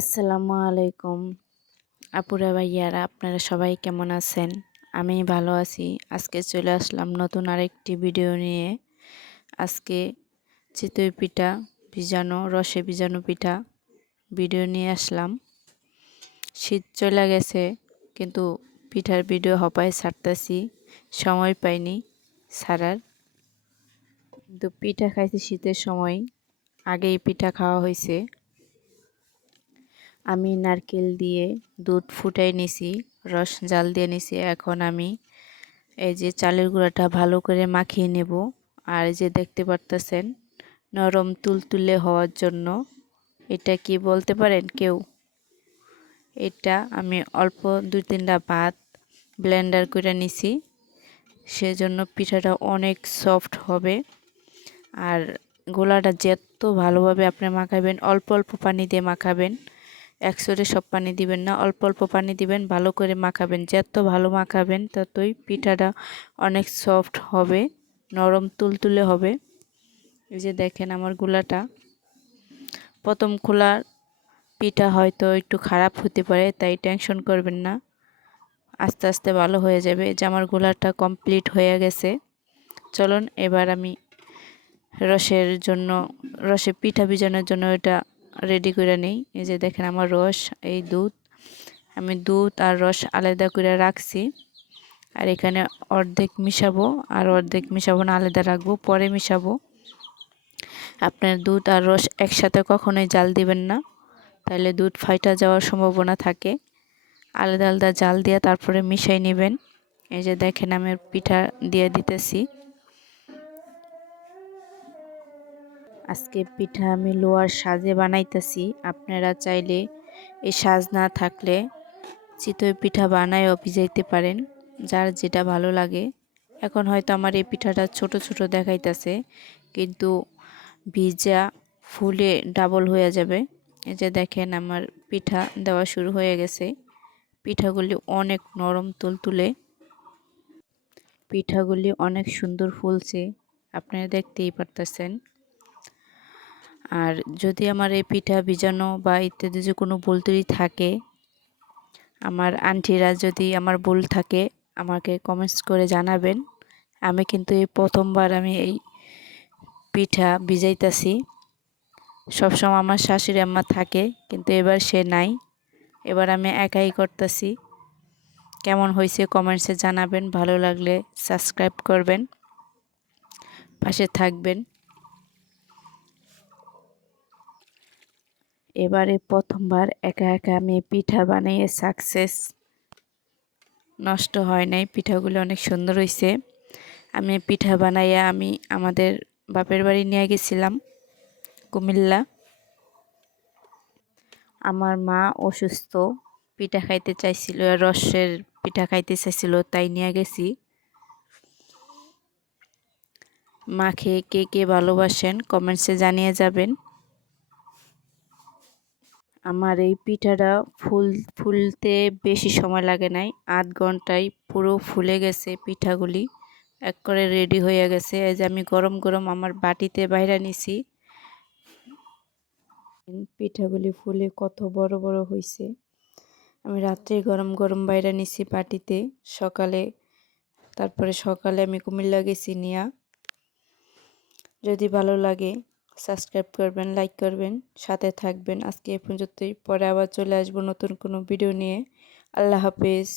আসসালামু আলাইকুম আপুরা ভাইয়ারা, আপনারা সবাই কেমন আছেন? আমি ভালো আছি। আজকে চলে আসলাম নতুন আরেকটি ভিডিও নিয়ে। আজকে চিতই পিঠা ভিজানো, রসে ভিজানো পিঠা ভিডিও নিয়ে আসলাম। শীত চলে গেছে, কিন্তু পিঠার ভিডিও হপায় ছাড়তেছি, সময় পাইনি ছাড়ার। কিন্তু পিঠা খাইছি শীতের সময়, আগেই পিঠা খাওয়া হয়েছে। আমি নারকেল দিয়ে দুধ ফুটাই নিছি, রস জাল দিয়ে নিছি। এখন আমি এই যে চালের গুঁড়াটা ভালো করে মাখিয়ে নেব। আর এই যে দেখতে পারতেছেন, নরম তুলতুলে হওয়ার জন্য এটা কি বলতে পারেন কেউ? এটা আমি অল্প 2-3টা ভাত ব্লেন্ডার করে নিছি, সেজন্য পিঠাটা অনেক সফট হবে। আর গোলাটা যত ভালোভাবে আপনি মাখাবেন, অল্প অল্প পানি দিয়ে মাখাবেন, একসাথে সব পানি দিবেন না, অল্প অল্প পানি দিবেন, ভালো করে মাখাবেন। যত ভালো মাখাবেন ততই পিঠাটা অনেক সফট হবে, নরম তুলতুলে হবে। এই যে দেখেন আমার গুলাটা, প্রথম খোলার পিঠা হয়তো একটু খারাপ হতে পারে, তাই টেনশন করবেন না, আস্তে আস্তে ভালো হয়ে যাবে। যে আমার গোলাটা কমপ্লিট হয়ে গেছে। চলুন এবার আমি রসে পিঠা ভিজানোর জন্য এটা রেডি করে নিই। এই যে দেখেন আমার রস, এই দুধ, আমি দুধ আর রস আলাদা করে রাখছি। আর এখানে অর্ধেক মিশাবো আর অর্ধেক মিশাবো না, আলাদা রাখবো, পরে মিশাবো। আপনার দুধ আর রস একসাথে কখনোই জাল দিবেন না, তাহলে দুধ ফাইটা যাওয়ার সম্ভাবনা থাকে। আলাদা আলাদা জাল দিয়ে তারপরে মিশাই নেবেন। এই যে দেখেন আমি পিঠা দিয়ে দিতেছি। আজকে পিঠা আমি লোহার সাজে বানাইতেছি। আপনারা চাইলে এই সাজ না থাকলে চিতই পিঠা বানায়ও ভিজাইতে পারেন, যার যেটা ভালো লাগে। এখন হয়তো আমার এই পিঠাটা ছোট ছোট দেখাইতেছে, কিন্তু ভিজা ফুলে ডাবল হয়ে যাবে। এই যে দেখেন আমার পিঠা দেওয়া শুরু হয়ে গেছে। পিঠাগুলি অনেক নরম তুলতুলে, পিঠাগুলি অনেক সুন্দর ফুলছে, আপনারা দেখতেই পারতেছেন। আর যদি আমার এই পিঠা ভিজানো বা ইত্যাদি যে কোনো ভুল ত্রুটি থাকে, আমার আন্টিরা যদি আমার ভুল থাকে আমাকে কমেন্টস করে জানাবেন। আমি কিন্তু এই প্রথমবার আমি এই পিঠা ভিজাইতাছি। সবসময় আমার শাশুড়ি আম্মা থাকে, কিন্তু এবার সে নাই, এবার আমি একাই করতেছি। কেমন হয়েছে কমেন্টসে জানাবেন, ভালো লাগলে সাবস্ক্রাইব করবেন, পাশে থাকবেন। এবারে প্রথমবার একা একা আমি পিঠা বানিয়ে সাকসেস, নষ্ট হয় নাই, পিঠাগুলো অনেক সুন্দর হয়েছে। আমি পিঠা বানাইয়া আমি আমাদের বাপের বাড়ি নিয়ে গেছিলাম, কুমিল্লা। আমার মা অসুস্থ, পিঠা খাইতে চাইছিল, রসের পিঠা খাইতে চাইছিল, তাই নিয়ে গেছি। মাকে কে কে ভালোবাসেন কমেন্টসে জানিয়ে যাবেন। আমার এই পিঠাটা ফুলতে বেশি সময় লাগে নাই, 8 ঘন্টায় পুরো ফুলে গেছে পিঠাগুলি, এক করে রেডি হয়ে গেছে। এই যে আমি গরম গরম আমার বাটিতে বাইরে নিছি। পিঠাগুলি ফুলে কত বড় বড় হয়েছে। আমি রাত্রে গরম গরম বাইরে নিছি বাটিতে, তারপরে সকালে আমি কুমিল্লা গেছি নিয়া। যদি ভালো লাগে সাবস্ক্রাইব করবেন, লাইক করবেন, সাথে থাকবেন। আজকে এ পর্যন্তই, পরে আবার চলে আসবো নতুন কোনো ভিডিও নিয়ে। আল্লাহ হাফেজ।